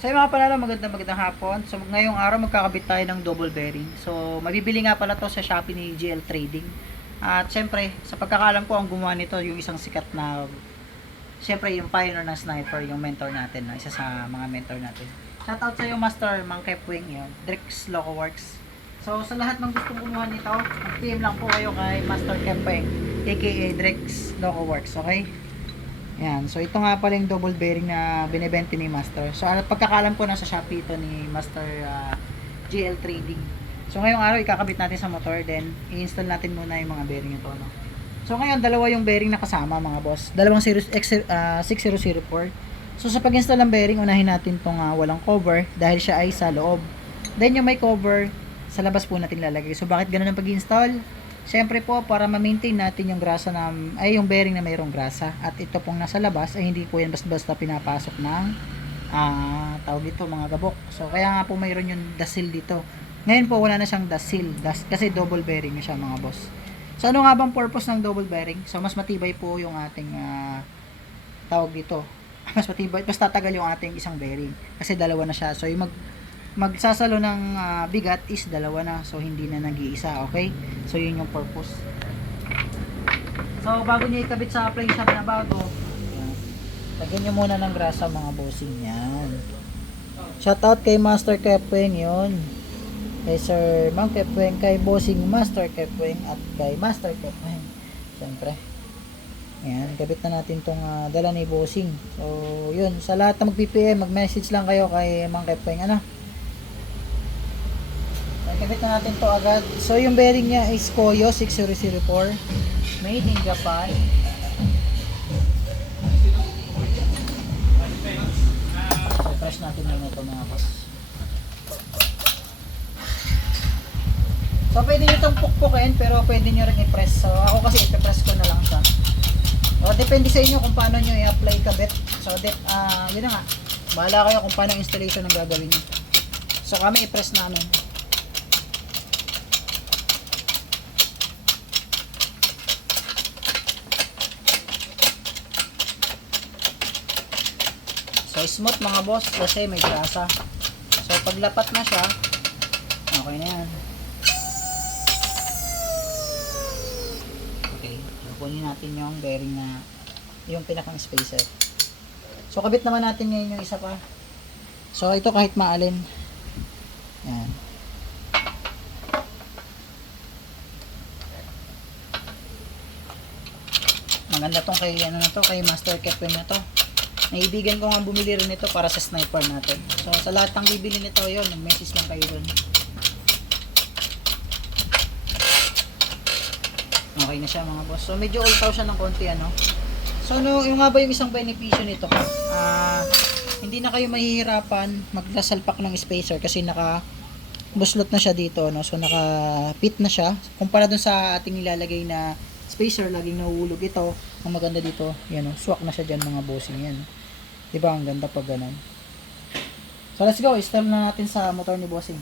Sa mga palala, magandang hapon. So, ngayong araw magkakabit tayo ng double bearing. So, mabibili nga pala to sa Shopee ni GL Trading. At syempre, sa pagkakaalam ko, ang gumawa nito yung isang sikat na, syempre yung pioneer ng sniper, yung mentor natin, no? Isa sa mga mentor natin. Shoutout sa iyo, Master Mang Kepwing, yun. Drix Loco Works. So, sa lahat ng gustong kumuha nito, mag-PM lang po kayo kay Master Kepwing, aka Drix Loco Works, okay? Yan. So, ito nga pala yung double bearing na binibenta ni Master. So, at pagkakalam ko nasa Shopee ito ni Master GL Trading. So, ngayong araw ikakabit natin sa motor. Then, i-install natin muna yung mga bearing ito. No? So, ngayon, dalawa yung bearing na kasama mga boss. Dalawang series 6004. So, sa pag-install ng bearing, unahin natin itong walang cover dahil siya ay sa loob. Then, yung may cover, sa labas po natin lalagay. So, bakit ganun ang pag-install? Siyempre po, para ma-maintain natin yung grasa na, ay yung bearing na mayroong grasa. At ito pong nasa labas, ay hindi po yan basta-basta pinapasok ng tawag dito, mga gabok. So, kaya nga po mayroon yung dasil dito. Ngayon po, wala na siyang dasil. Kasi double bearing na siya, mga boss. So, ano nga bang purpose ng double bearing? So, mas matibay po yung ating tawag dito. Mas matibay, mas tatagal yung ating isang bearing. Kasi dalawa na siya. So, yung magsasalo ng bigat is dalawa na, so hindi na nag-iisa, okay? So yun yung purpose. So bago niya ikabit sa plane shop na bago, lagyan nyo muna ng grasa mga bossing yan. Shoutout kay Master Kepwing yun, kay Sir Mang Kepwing, kay bossing Master Kepwing at kay Master Kepwing. Siyempre yan, kabit na natin tong dala ni bossing. So yun, sa lahat na mag-PPM, mag-message lang kayo kay Mang Kepwing, ano. Kabit na natin to agad. So yung bearing niya is Koyo 6004, made in Japan. So press natin muna ito mga boss. So pwede nyo itong pukpukin, pero pwede nyo rin i-press. So ako kasi i-press ko na lang siya. O depende sa inyo kung paano nyo i-apply kabit. So yun na nga, bahala kayo kung paano installation ang gagawin nyo. So kami i-press namin. So smooth mga boss kasi may grasa. So paglapat na siya, okay na yan. Okay, kukunin natin yung bearing na yung pinakang spacer. So kabit naman natin ngayon yung isa pa. So ito kahit maalin. Yan. Maganda tong kay ano na to, kay Master Kepwing na to. Naibigan ko nga bumili rin ito para sa sniper natin. So sa lahat ng bibili nito, yun, mag-message lang kayo dun. Okay na siya mga boss. So medyo old siya ng konti, ano. So yung nga ba yung isang benepisyo nito? Hindi na kayo mahihirapan maglasalpak ng spacer kasi buslot na siya dito, no. So naka-fit na siya. Kumpara dun sa ating nilalagay na spacer, laging nahuhulog ito. Ang maganda dito, yan, no, swak na siya dyan mga bossing yan. Diba ang ganda pag ganun. So let's go, install na natin sa motor ni bossing.